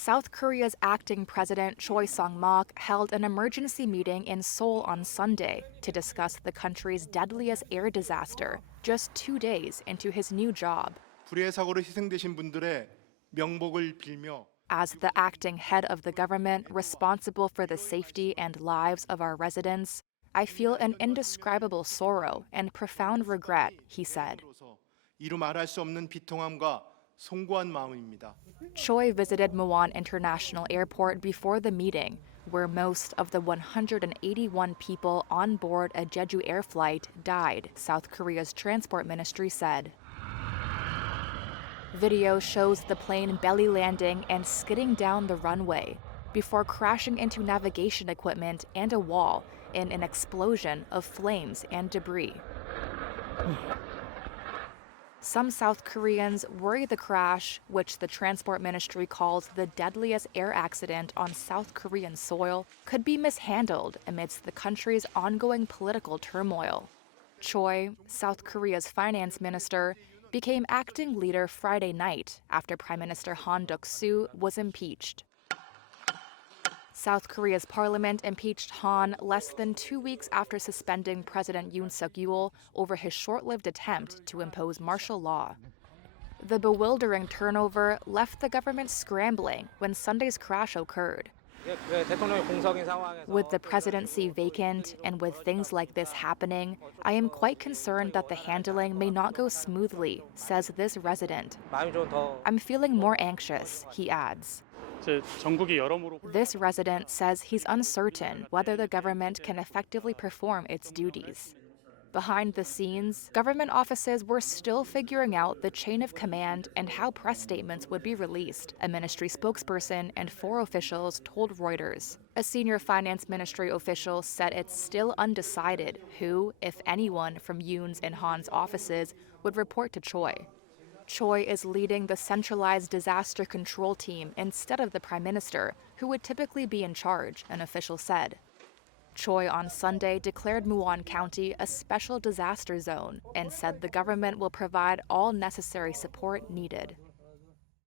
South Korea's acting President Choi Sang-mok held an emergency meeting in Seoul on Sunday to discuss the country's deadliest air disaster just 2 days into his new job. 불의의 사고로 희생되신 분들의 명복을 빌며 As the acting head of the government responsible for the safety and lives of our residents, I feel an indescribable sorrow and profound regret, he said. 이루 말할 수 없는 비통함과 송구한 마음입니다. Choi visited Muan International Airport before the meeting, where most of the 181 people on board a Jeju Air flight died, South Korea's transport ministry said. Video shows the plane belly landing and skidding down the runway before crashing into navigation equipment and a wall in an explosion of flames and debris. Some South Koreans worry the crash, which the transport ministry calls the deadliest air accident on South Korean soil, could be mishandled amidst the country's ongoing political turmoil. Choi, South Korea's finance minister, became acting leader Friday night after Prime Minister Han Duck-soo was impeached. South Korea's parliament impeached Han less than 2 weeks after suspending President Yoon Suk-yeol over his short-lived attempt to impose martial law. The bewildering turnover left the government scrambling when Sunday's crash occurred. With the presidency vacant and with things like this happening, I am quite concerned that the handling may not go smoothly, says this resident. I'm feeling more anxious, he adds. This resident says he's uncertain whether the government can effectively perform its duties. Behind the scenes, government offices were still figuring out the chain of command and how press statements would be released, a ministry spokesperson and 4 officials told Reuters. A senior finance ministry official said it's still undecided who, if anyone, from Yoon's and Han's offices would report to Choi. Choi is leading the centralized disaster control team instead of the prime minister, who would typically be in charge, an official said. Choi on Sunday declared Muan County a special disaster zone and said the government will provide all necessary support needed.